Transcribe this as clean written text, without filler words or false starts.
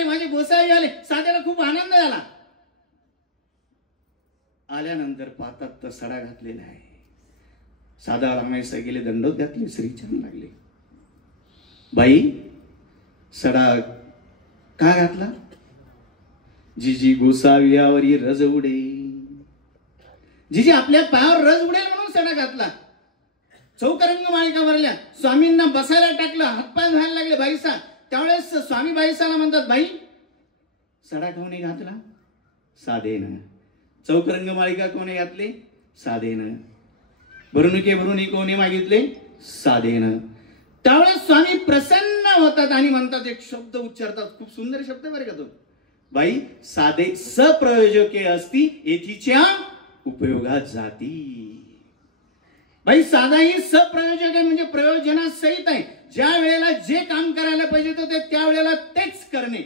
आले, माझे गोसावी आले. साध्याला खूप आनंद झाला. आल्यानंतर पातात तर सडा घातलेला आहे. साधा रामायसा गेले, दंडोत घातले, श्रीचरण लागले. बाई सडा का घातला? जिजी गोसाव्यावरी रज उडे, जिजी आपल्या पायावर रज उडेल म्हणून सडा घातला. चौकरंग मालिका भरल्या, स्वामींना बसायला टाकलं, हातपाय धुवायला लागले बाईसा. त्यावेळेस स्वामी बाईसाला म्हणतात, बाई सडा कोणी घातला? साधेनं. चौकरंग मालिका कोणी घातली? साधेनं. भरुणिके कोणी मागितले? साधेनं. त्यावेळेस स्वामी प्रसन्न होतात आणि म्हणतात, एक शब्द उच्चारतात, खूप सुंदर शब्द बरं का तो. बाई साधे सप्रयोजके असती येथीच्या उपयोगात जाती. बाई साधा ही सप्रयोजक आहे, म्हणजे प्रयोजनासहित आहे. ज्या वेळेला जे काम करायला पाहिजे तर ते त्या वेळेला तेच करणे.